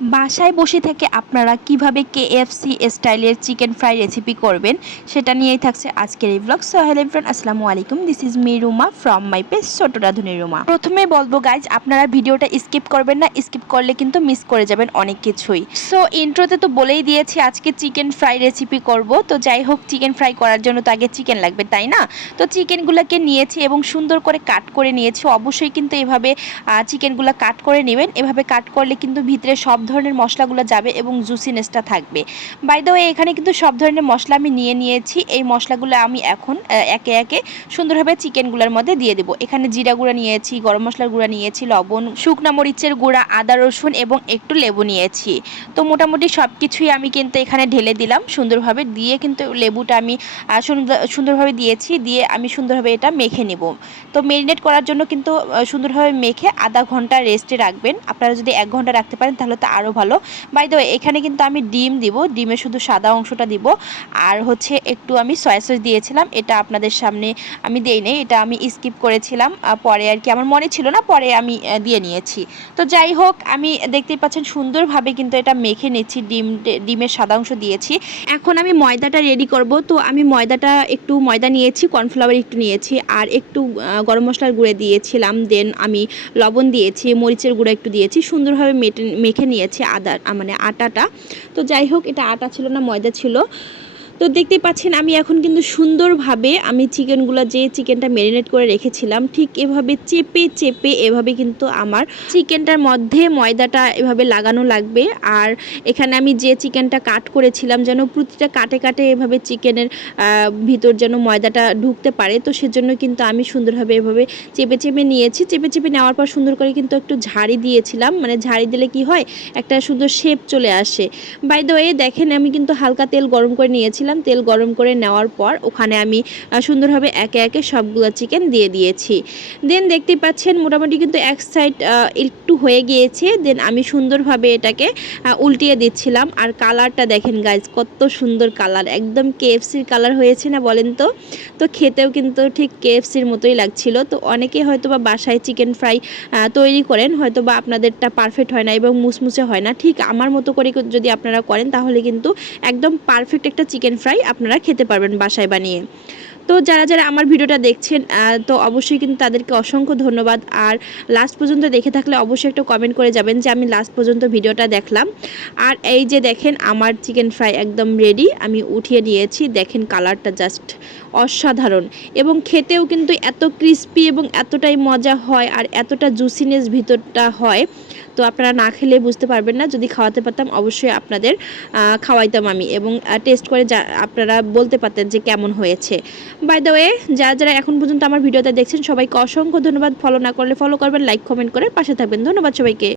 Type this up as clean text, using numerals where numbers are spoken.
বাসায় বসে থেকে আপনারা কিভাবে কেএফসি স্টাইলের চিকেন ফ্রাই রেসিপি করবেন সেটা নিয়েই থাকছে আজকের এই ব্লগ। সো হ্যালো এভরিওয়ান, আসসালামু আলাইকুম। This is me Ruma from my page ছোট রাঁধুনি রুমা। প্রথমে বলবো গাইজ, আপনারা ভিডিওটা স্কিপ করবেন না, স্কিপ করলে কিন্তু মিস করে যাবেন অনেক কিছুই। সো ইন্ট্রোতে তো বলেই দিয়েছি আজকে চিকেন ফ্রাই রেসিপি করব। তো যাই হোক, চিকেন ফ্রাই করার জন্য তো আগে চিকেন লাগবে, তাই না? তো চিকেনগুলোকে নিয়েছি এবং সুন্দর করে কাট করে নিয়েছি। অবশ্যই কিন্তু এভাবে চিকেনগুলো কাট করে নেবেন। এভাবে কাট করলে কিন্তু ভিতরে সব ধরনের মশলাগুলো যাবে এবং জুসিনেসটা থাকবে। বাই দ্য ওয়ে, এখানে কিন্তু সব ধরনের মশলা আমি নিয়ে নিয়েছি। এই মশলাগুলো আমি এখন একে একে সুন্দরভাবে চিকেনগুলোর মধ্যে দিয়ে দেবো। এখানে জিরা গুঁড়া নিয়েছি, গরম মশলার গুঁড়া নিয়েছি, লবণ, শুকনা মরিচের গুঁড়া, আদা রসুন এবং একটু লেবু নিয়েছি। তো মোটামুটি সব কিছুই আমি কিন্তু এখানে ঢেলে দিলাম সুন্দরভাবে। দিয়ে কিন্তু লেবুটা আমি সুন্দরভাবে দিয়েছি, দিয়ে আমি সুন্দরভাবে এটা মেখে নেব। তো মেরিনেট করার জন্য কিন্তু সুন্দরভাবে মেখে আধা ঘন্টা রেস্টে রাখবেন। আপনারা যদি 1 ঘন্টা রাখতে পারেন তাহলে তো আরও ভালো। বাই দ্য ওয়ে, এখানে কিন্তু আমি ডিম দিব, ডিমের শুধু সাদা অংশটা দিব। আর হচ্ছে একটু আমি সয়া সস দিয়েছিলাম, এটা আপনাদের সামনে আমি দেই নেই, এটা আমি স্কিপ করেছিলাম পরে আর কি, আমার মনে ছিল না, পরে আমি দিয়ে নিয়েছি। তো যাই হোক, আমি দেখতেই পাচ্ছেন সুন্দরভাবে কিন্তু এটা মেখে নিচ্ছি, ডিমের সাদা অংশ দিয়েছি। এখন আমি ময়দাটা রেডি করব। তো আমি একটু ময়দা নিয়েছি, কর্নফ্লাওয়ার একটু নিয়েছি, আর একটু গরম মশলার গুঁড়ো দিয়েছিলাম। দেন আমি লবণ দিয়েছি, মরিচের গুঁড়ো একটু দিয়েছি, সুন্দরভাবে মেখে নিয়েছি আটাটা। তো যাই হোক, এটা আটা ছিল না, ময়দা ছিল। তো দেখতেই পাচ্ছেন আমি এখন কিন্তু সুন্দরভাবে আমি চিকেনটা ম্যারিনেট করে রেখেছিলাম ঠিক এভাবে চেপে চেপে এভাবে কিন্তু আমার চিকেনটার মধ্যে ময়দাটা এভাবে লাগানো লাগবে। আর এখানে আমি যে চিকেনটা কাট করেছিলাম যেন প্রতিটা কাটে কাটে এভাবে চিকেনের ভিতর যেন ময়দাটা ঢুকতে পারে। তো সেজন্য কিন্তু আমি সুন্দরভাবে এভাবে চেপে চেপে নিয়েছি। চেপে চেপে নেওয়ার পর সুন্দর করে কিন্তু একটু ঝাড়ি দিয়েছিলাম, মানে ঝাড়ি দিলে কি হয়, একটা সুন্দর শেপ চলে আসে। বাই দ্য ওয়ে, দেখেন আমি কিন্তু হালকা তেল গরম করে নিয়েছিলাম। তেল গরম করে নেওয়ার পর ওখানে আমি সুন্দরভাবে একে একে সবগুলো চিকেন দিয়ে দিয়েছি। দেন দেখতেই পাচ্ছেন মোটামুটি কিন্তু এক সাইড একটু হয়ে গিয়েছে। দেন আমি সুন্দরভাবে এটাকে উল্টিয়ে দিচ্ছিলাম। আর কালারটা দেখেন গাইজ, কত সুন্দর কালার, একদম কেএফসির কালার হয়েছে না বলেন তো? তো খেতেও কিন্তু ঠিক কেএফসির মতোই লাগছিল। তো অনেকে হয়তো বা বাসায় চিকেন ফ্রাই তৈরি করেন, হয়তো বা আপনাদেরটা পারফেক্ট হয় না এবং মুসমুসে হয় না। ঠিক আমার মতো করে যদি আপনারা করেন তাহলে কিন্তু একদম পারফেক্ট একটা চিকেন ফ্রাই আপনারা খেতে পারবেন বাসায় বানিয়ে। তো যারা যারা আমার ভিডিওটা দেখছেন তো অবশ্যই কিন্তু তাদেরকে অসংখ্য ধন্যবাদ। আর লাস্ট পর্যন্ত দেখে থাকলে অবশ্যই একটা কমেন্ট করে যাবেন যে আমি লাস্ট পর্যন্ত ভিডিওটা দেখলাম। আর এই যে দেখেন আমার চিকেন ফ্রাই একদম রেডি, আমি উঠিয়ে নিয়েছি। দেখেন কালারটা জাস্ট অসাধারণ এবং খেতেও কিন্তু এত ক্রিস্পি এবং এতটাই মজা হয় আর এতটা জুসিনেস ভিতরটা হয়। তো আপনারা না খেলে বুঝতে পারবেন না, যদি খাওয়াতে পারতাম অবশ্যই আপনাদের খাওয়াইতাম আমি এবং টেস্ট করে আপনারা বলতে পারতেন যে কেমন হয়েছে। বাই দ্য ওয়ে, যারা যারা এখন পর্যন্ত আমার ভিডিওতে দেখছেন সবাইকে অসংখ্য ধন্যবাদ। ফলো না করলে ফলো করবেন, লাইক কমেন্ট করে পাশে থাকবেন। ধন্যবাদ সবাইকে।